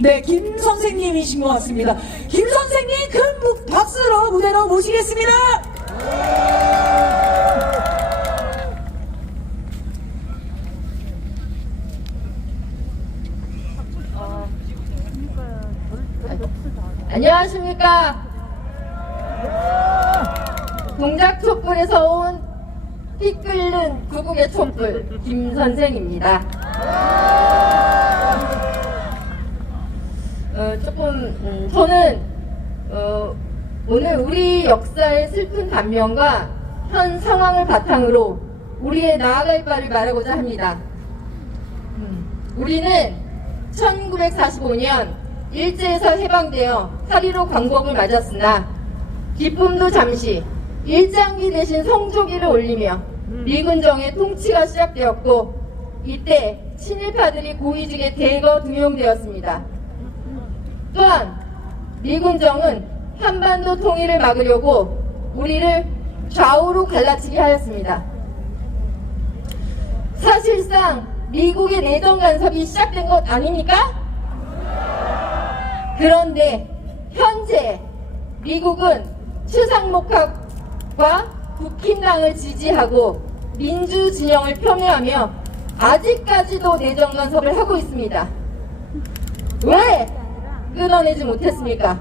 네, 김 선생님이신 것 같습니다. 김 선생님 큰 부- 박수로 무대로 모시겠습니다. 안녕하십니까. 동작 촛불에서 온 피 끓는 구국의 촛불 김 선생입니다. 어, 조금 음, 저는 어, 오늘 우리 역사의 슬픈 단면과 현 상황을 바탕으로 우리의 나아갈 바를 말하고자 합니다. 음, 우리는 1945년 일제에서 해방되어 8.15 광복을 맞았으나 기쁨도 잠시 일장기 대신 성조기를 올리며 미군정의 통치가 시작되었고 이때 친일파들이 고위직에 대거 등용되었습니다. 또한 미군정은 한반도 통일을 막으려고 우리를 좌우로 갈라치게 하였습니다. 사실상 미국의 내정 간섭이 시작된 것 아닙니까? 그런데 현재 미국은 추상목학과 국힘당을 지지하고 민주 진영을 폄훼하며 아직까지도 내정 간섭을 하고 있습니다. 왜 끊어내지 못했습니까?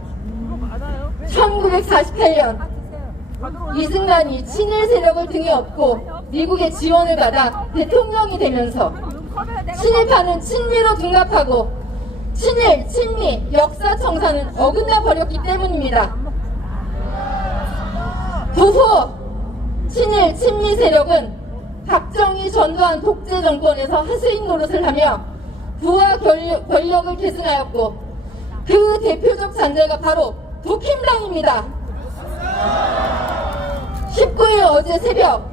1948년 이승만이 친일 세력을 등에 업고 미국의 지원을 받아 대통령이 되면서 친일파는 친미로 둔갑하고 친일, 친미, 역사 청산은 어긋나 버렸기 때문입니다. 그후 친일, 친미 세력은 박정희 전두환 독재 정권에서 하수인 노릇을 하며 권력, 권력을 계승하였고 그 대표적 잔재가 바로 북힘당입니다. 19일 어제 새벽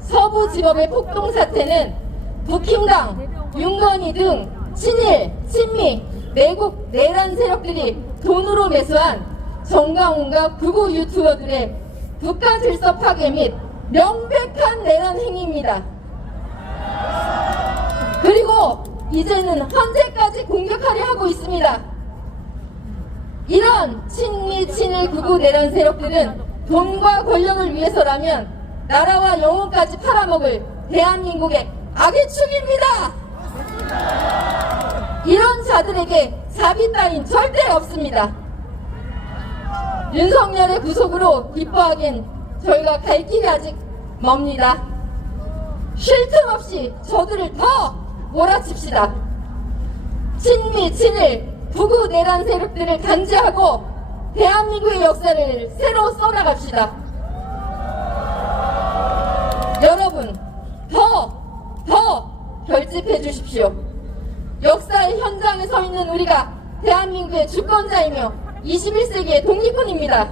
서부지법의 폭동 사태는 북힘당, 윤건희 등 친일, 친미, 매국 내란 세력들이 돈으로 매수한 정강훈과 극우 유튜버들의 국가 질서 파괴 및 명백한 내란 행위입니다. 그리고 이제는 헌재까지 공격하려 하고 있습니다. 이런 친미 친일 극우 내란 세력들은 돈과 권력을 위해서라면 나라와 영혼까지 팔아먹을 대한민국의 악의 축입니다. 이런 자들에게 사비 따윈 절대 없습니다. 윤석열의 구속으로 기뻐하기엔 저희가 갈 길이 아직 멉니다. 쉴 틈 없이 저들을 더 몰아칩시다. 친미, 친일, 부구 내란 세력들을 단죄하고 대한민국의 역사를 새로 써나갑시다. 여러분, 더, 더 결집해 주십시오. 역사의 현장에 서 있는 우리가 대한민국의 주권자이며 21세기의 독립군입니다.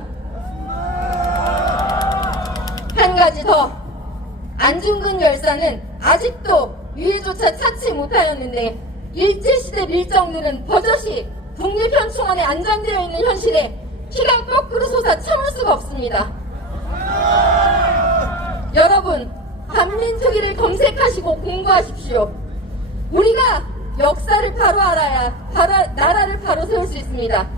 한 가지 더. 안중근 열사는 아직도 유해조차 찾지 못하였는데 일제시대 밀정들은 버젓이 독립현충원에 안장되어 있는 현실에 피가 거꾸로 솟아 참을 수가 없습니다. 여러분, 반민특위를 검색하시고 공부하십시오. 우리가 역사를 바로 알아야 바로, 나라를 바로 세울 수 있습니다.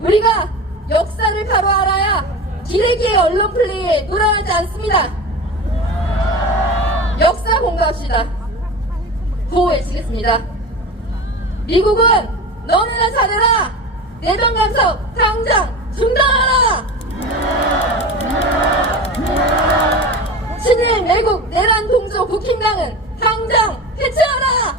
우리가 역사를 바로 알아야 기레기의 언론 플레이에 놀아나지 않습니다. 역사 공부합시다. 구호 외치겠습니다. 미국은 너네나 잘해라! 내정 간섭 당장 중단하라! 친일 매국 내란 동조 국힘당은 당장 해체하라!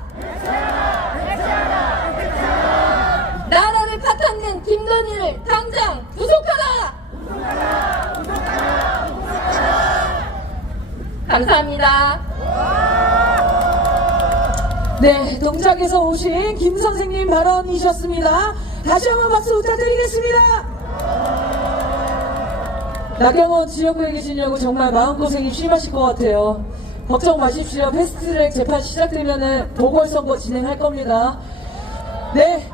나라를 파탄낸 김건희를 당장 구속하라! 감사합니다. 네, 동작에서 오신 김 선생님 발언이셨습니다. 다시 한번 박수 부탁드리겠습니다. 나경원 지역구에 계시려고 정말 마음고생이 심하실 것 같아요. 걱정 마십시오. 패스트트랙 재판 시작되면은 보궐선거 진행할 겁니다. 네.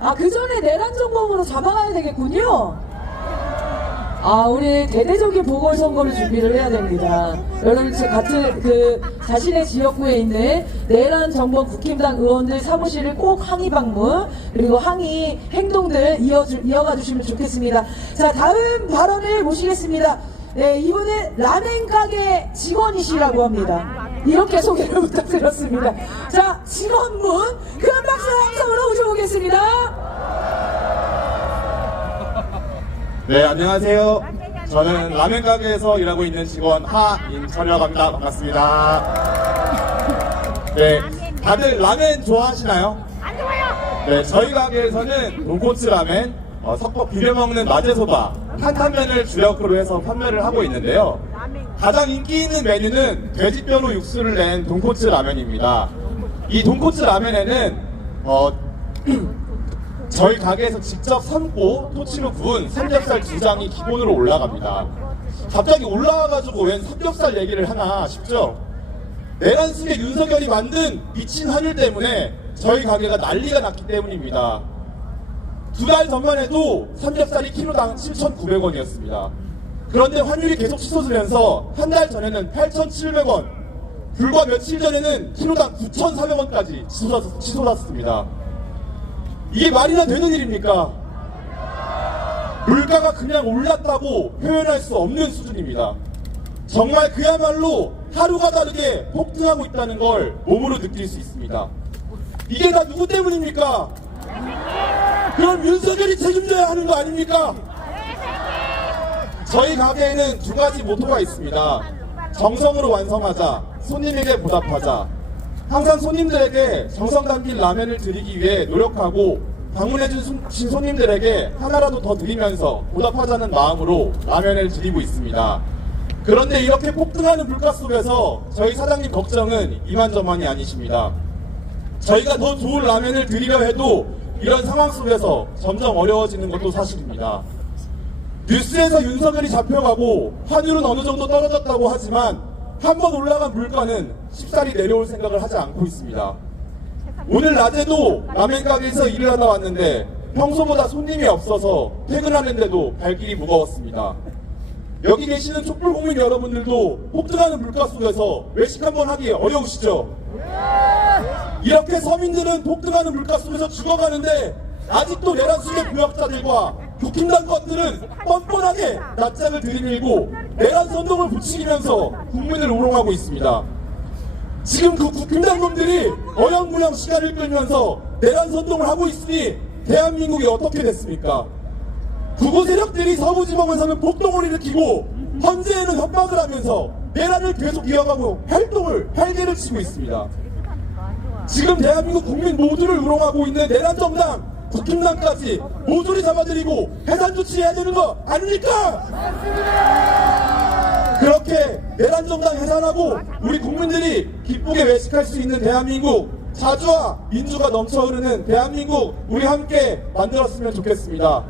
아, 그 전에 내란 정범으로 잡아가야 되겠군요. 아, 우리 대대적인 보궐선거를 준비를 해야 됩니다. 여러분, 제 같은, 그, 자신의 지역구에 있는 내란 정권 국힘당 의원들 사무실을 꼭 항의 방문, 그리고 항의 행동들 이어주, 이어가 주시면 좋겠습니다. 자, 다음 발언을 모시겠습니다. 네, 이분은 라멘 가게 직원이시라고 합니다. 이렇게 소개를 부탁드렸습니다. 자, 직원분, 큰 박수 함성으로 모셔보겠습니다. 네, 안녕하세요. 저는 라면 가게에서 일하고 있는 직원 하인철이라고 합니다. 반갑습니다. 네, 다들 라면 좋아하시나요? 안 좋아요. 네, 저희 가게에서는 돈코츠 라멘, 어, 섞어 비벼 먹는 마제소바, 탄탄면을 주력으로 해서 판매를 하고 있는데요. 가장 인기 있는 메뉴는 돼지뼈로 육수를 낸 돈코츠 라면입니다. 이 돈코츠 라면에는 어, 저희 가게에서 직접 삶고 토치로 구운 삼겹살 두 장이 기본으로 올라갑니다. 갑자기 올라와가지고 웬 삼겹살 얘기를 하나 싶죠? 내란 속에 윤석열이 만든 미친 환율 때문에 저희 가게가 난리가 났기 때문입니다. 두 달 전만 해도 삼겹살이 키로당 7,900원이었습니다. 그런데 환율이 계속 치솟으면서 한 달 전에는 8,700원, 불과 며칠 전에는 키로당 9,400원까지 치솟았, 치솟았습니다. 이게 말이나 되는 일입니까? 물가가 그냥 올랐다고 표현할 수 없는 수준입니다. 정말 그야말로 하루가 다르게 폭등하고 있다는 걸 몸으로 느낄 수 있습니다. 이게 다 누구 때문입니까? 그럼 윤석열이 책임져야 하는 거 아닙니까? 저희 가게에는 두 가지 모토가 있습니다. 정성으로 완성하자, 손님에게 보답하자. 항상 손님들에게 정성 담긴 라면을 드리기 위해 노력하고 방문해준 손- 손님들에게 하나라도 더 드리면서 보답하자는 마음으로 라면을 드리고 있습니다. 그런데 이렇게 폭등하는 물가 속에서 저희 사장님 걱정은 이만저만이 아니십니다. 저희가 더 좋은 라면을 드리려 해도 이런 상황 속에서 점점 어려워지는 것도 사실입니다. 뉴스에서 윤석열이 잡혀가고 환율은 어느 정도 떨어졌다고 하지만 한 번 올라간 물가는 쉽사리 내려올 생각을 하지 않고 있습니다. 오늘 낮에도 라면 가게에서 일을 하다 왔는데 평소보다 손님이 없어서 퇴근하는데도 발길이 무거웠습니다. 여기 계시는 촛불 국민 여러분들도 폭등하는 물가 속에서 외식 한번 하기 어려우시죠? 이렇게 서민들은 폭등하는 물가 속에서 죽어가는데 아직도 내란 수의 부역자들과 국힘당 것들은 뻔뻔하게 낯장을 들이밀고 내란 선동을 부추기면서 국민을 우롱하고 있습니다. 지금 그 국힘당 놈들이 어영부영 시간을 끌면서 내란 선동을 하고 있으니 대한민국이 어떻게 됐습니까? 구구 세력들이 서부지방에서는 폭동을 일으키고 헌재에는 협박을 하면서 내란을 계속 이어가고 활동을 활개를 치고 있습니다. 지금 대한민국 국민 모두를 우롱하고 있는 내란 정당 국힘당까지 모조리 잡아들이고 해산 조치해야 되는 거 아닙니까? 그렇게 내란 정당 해산하고 우리 국민들이 기쁘게 외식할 수 있는 대한민국 자주와 민주가 넘쳐 흐르는 대한민국 우리 함께 만들었으면 좋겠습니다.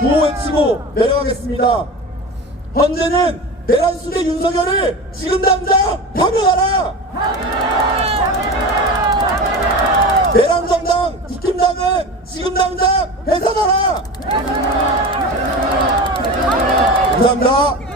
구호 외치고 내려가겠습니다. 헌재는 내란 수대 윤석열을 지금 당장 파면하라! 지금 당장 해산하라! 감사합니다.